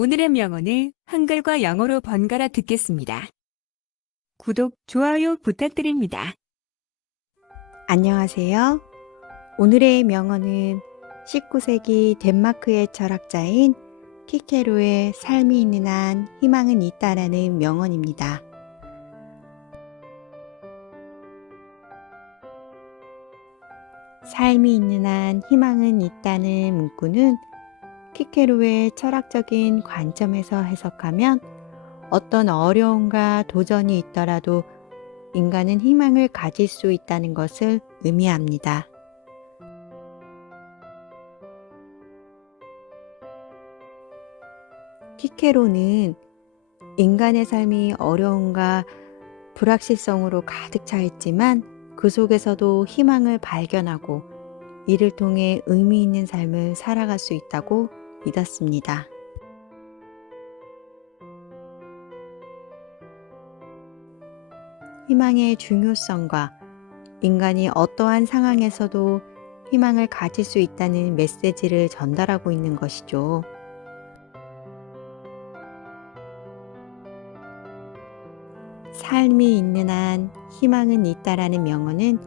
오늘의 명언을 한글과 영어로 번갈아 듣겠습니다. 구독, 좋아요 부탁드립니다. 안녕하세요. 오늘의 명언은 19세기 덴마크의 철학자인 키케로의 삶이 있는 한 희망은 있다라는 명언입니다. 삶이 있는 한 희망은 있다는 문구는 키케로의 철학적인 관점에서 해석하면 어떤 어려움과 도전이 있더라도 인간은 희망을 가질 수 있다는 것을 의미합니다. 키케로는 인간의 삶이 어려움과 불확실성으로 가득 차 있지만 그 속에서도 희망을 발견하고 이를 통해 의미 있는 삶을 살아갈 수 있다고 믿었습니다. 희망의 중요성과 인간이 어떠한 상황에서도 희망을 가질 수 있다는 메시지를 전달하고 있는 것이죠. 삶이 있는 한 희망은 있다라는 명언은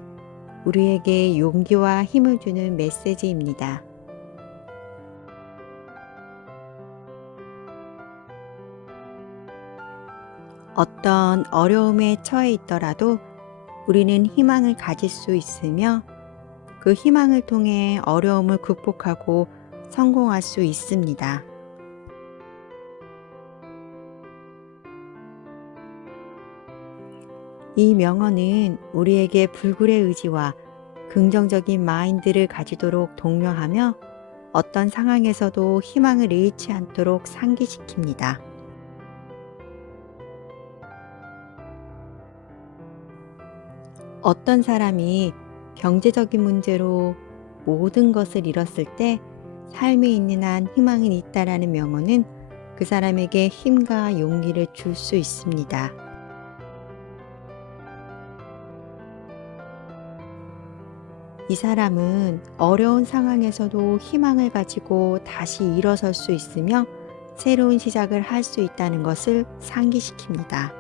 우리에게 용기와 힘을 주는 메시지입니다. 어떤 어려움에 처해 있더라도 우리는 희망을 가질 수 있으며 그 희망을 통해 어려움을 극복하고 성공할 수 있습니다. 이 명언은 우리에게 불굴의 의지와 긍정적인 마인드를 가지도록 독려하며 어떤 상황에서도 희망을 잃지 않도록 상기시킵니다. 어떤 사람이 경제적인 문제로 모든 것을 잃었을 때 삶이 있는 한 희망은 있다라는 명언은 그 사람에게 힘과 용기를 줄 수 있습니다. 이 사람은 어려운 상황에서도 희망을 가지고 다시 일어설 수 있으며 새로운 시작을 할 수 있다는 것을 상기시킵니다.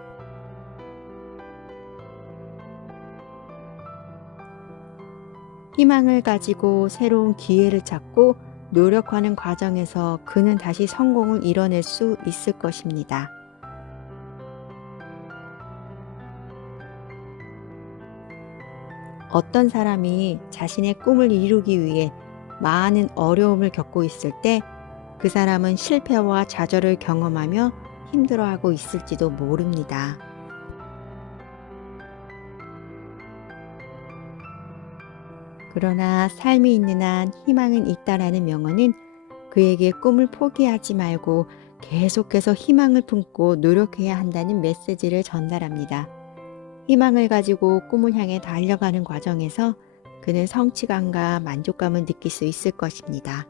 희망을 가지고 새로운 기회를 찾고 노력하는 과정에서 그는 다시 성공을 이뤄낼 수 있을 것입니다. 어떤 사람이 자신의 꿈을 이루기 위해 많은 어려움을 겪고 있을 때 그 사람은 실패와 좌절을 경험하며 힘들어하고 있을지도 모릅니다. 그러나 삶이 있는 한 희망은 있다라는 명언은 그에게 꿈을 포기하지 말고 계속해서 희망을 품고 노력해야 한다는 메시지를 전달합니다. 희망을 가지고 꿈을 향해 달려가는 과정에서 그는 성취감과 만족감을 느낄 수 있을 것입니다.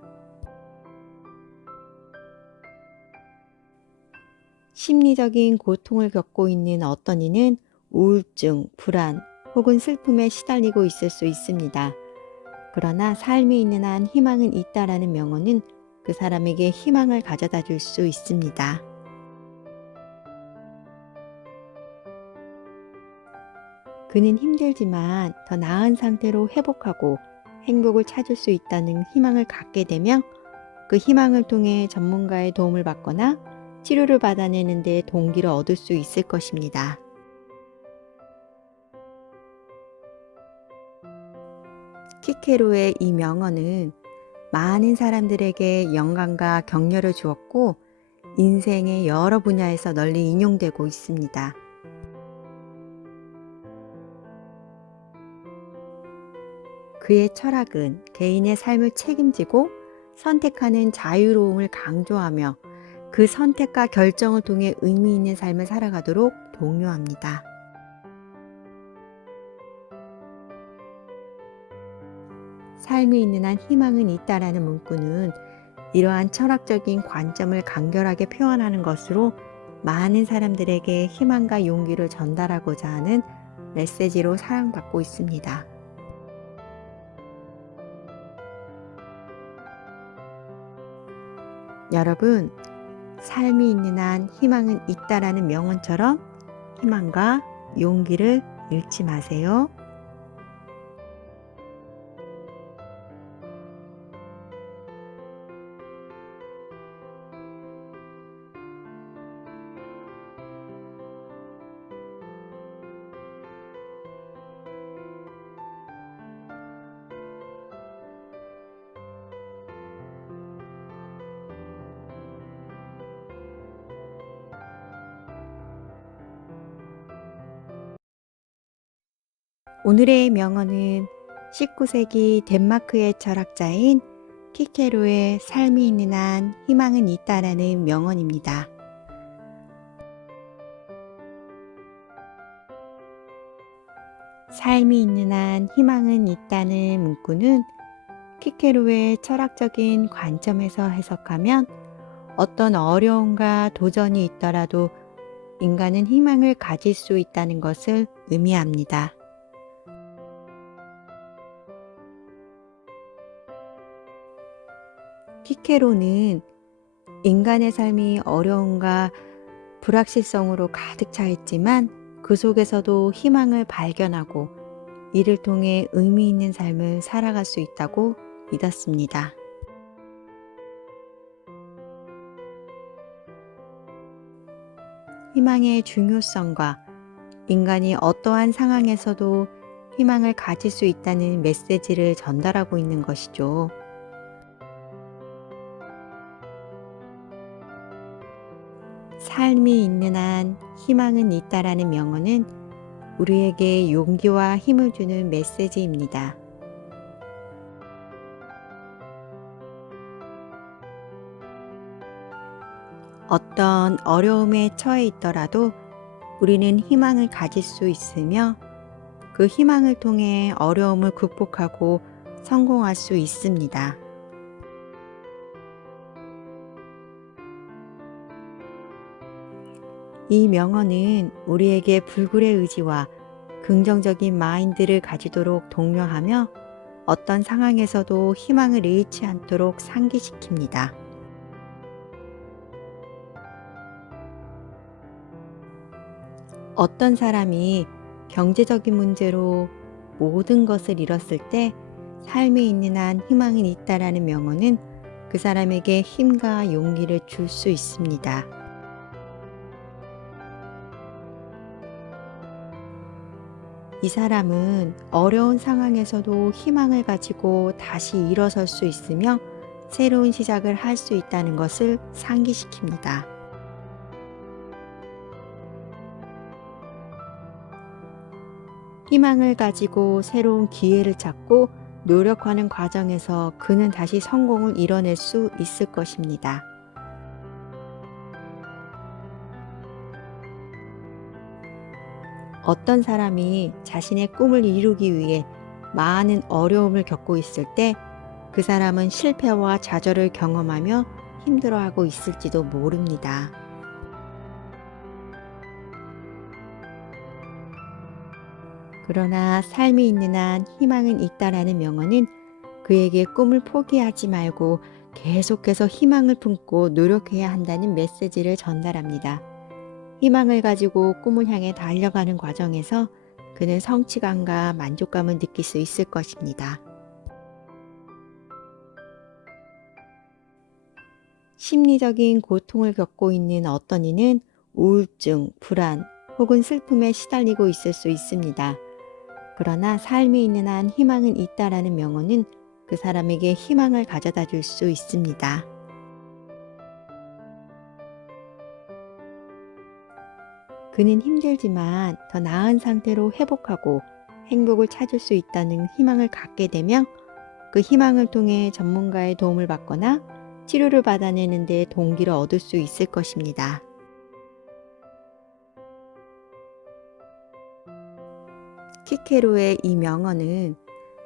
심리적인 고통을 겪고 있는 어떤 이는 우울증, 불안 혹은 슬픔에 시달리고 있을 수 있습니다. 그러나 삶이 있는 한 희망은 있다라는 명언은 그 사람에게 희망을 가져다 줄 수 있습니다. 그는 힘들지만 더 나은 상태로 회복하고 행복을 찾을 수 있다는 희망을 갖게 되며 그 희망을 통해 전문가의 도움을 받거나 치료를 받아내는 데 동기를 얻을 수 있을 것입니다. 키케로의 이 명언은 많은 사람들에게 영감과 격려를 주었고 인생의 여러 분야에서 널리 인용되고 있습니다. 그의 철학은 개인의 삶을 책임지고 선택하는 자유로움을 강조하며 그 선택과 결정을 통해 의미 있는 삶을 살아가도록 독려합니다. 삶이 있는 한 희망은 있다라는 문구는 이러한 철학적인 관점을 간결하게 표현하는 것으로 많은 사람들에게 희망과 용기를 전달하고자 하는 메시지로 사랑받고 있습니다. 여러분, 삶이 있는 한 희망은 있다라는 명언처럼 희망과 용기를 잃지 마세요. 오늘의 명언은 19세기 덴마크의 철학자인 키케로의 삶이 있는 한 희망은 있다라는 명언입니다. 삶이 있는 한 희망은 있다는 문구는 키케로의 철학적인 관점에서 해석하면 어떤 어려움과 도전이 있더라도 인간은 희망을 가질 수 있다는 것을 의미합니다. 키케로는 인간의 삶이 어려움과 불확실성으로 가득 차 있지만 그 속에서도 희망을 발견하고 이를 통해 의미 있는 삶을 살아갈 수 있다고 믿었습니다. 희망의 중요성과 인간이 어떠한 상황에서도 희망을 가질 수 있다는 메시지를 전달하고 있는 것이죠. 삶이 있는 한 희망은 있다라는 명언은 우리에게 용기와 힘을 주는 메시지입니다. 어떤 어려움에 처해 있더라도 우리는 희망을 가질 수 있으며 그 희망을 통해 어려움을 극복하고 성공할 수 있습니다. 이 명언은 우리에게 불굴의 의지와 긍정적인 마인드를 가지도록 독려하며 어떤 상황에서도 희망을 잃지 않도록 상기시킵니다. 어떤 사람이 경제적인 문제로 모든 것을 잃었을 때 삶에 있는 한 희망은 있다라는 명언은 그 사람에게 힘과 용기를 줄 수 있습니다. 이 사람은 어려운 상황에서도 희망을 가지고 다시 일어설 수 있으며 새로운 시작을 할 수 있다는 것을 상기시킵니다. 희망을 가지고 새로운 기회를 찾고 노력하는 과정에서 그는 다시 성공을 이뤄낼 수 있을 것입니다. 어떤 사람이 자신의 꿈을 이루기 위해 많은 어려움을 겪고 있을 때 그 사람은 실패와 좌절을 경험하며 힘들어하고 있을지도 모릅니다. 그러나 삶이 있는 한 희망은 있다라는 명언은 그에게 꿈을 포기하지 말고 계속해서 희망을 품고 노력해야 한다는 메시지를 전달합니다. 희망을 가지고 꿈을 향해 달려가는 과정에서 그는 성취감과 만족감을 느낄 수 있을 것입니다. 심리적인 고통을 겪고 있는 어떤 이는 우울증, 불안 혹은 슬픔에 시달리고 있을 수 있습니다. 그러나 삶이 있는 한 희망은 있다라는 명언은 그 사람에게 희망을 가져다 줄 수 있습니다. 그는 힘들지만 더 나은 상태로 회복하고 행복을 찾을 수 있다는 희망을 갖게 되며 그 희망을 통해 전문가의 도움을 받거나 치료를 받아내는 데 동기를 얻을 수 있을 것입니다. 키케로의 이 명언은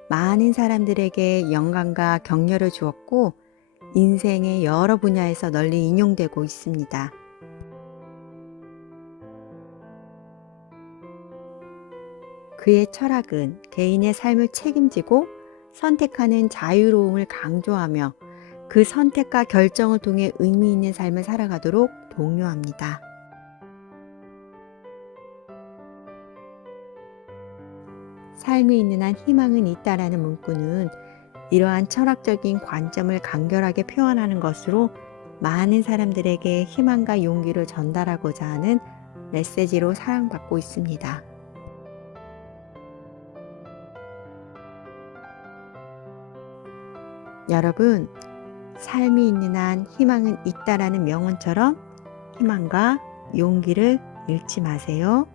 많은 사람들에게 영감과 격려를 주었고 인생의 여러 분야에서 널리 인용되고 있습니다. 그의 철학은 개인의 삶을 책임지고 선택하는 자유로움을 강조하며 그 선택과 결정을 통해 의미 있는 삶을 살아가도록 독려합니다. 삶이 있는 한 희망은 있다라는 문구는 이러한 철학적인 관점을 간결하게 표현하는 것으로 많은 사람들에게 희망과 용기를 전달하고자 하는 메시지로 사랑받고 있습니다. 여러분, 삶이 있는 한 희망은 있다라는 명언처럼 희망과 용기를 잃지 마세요.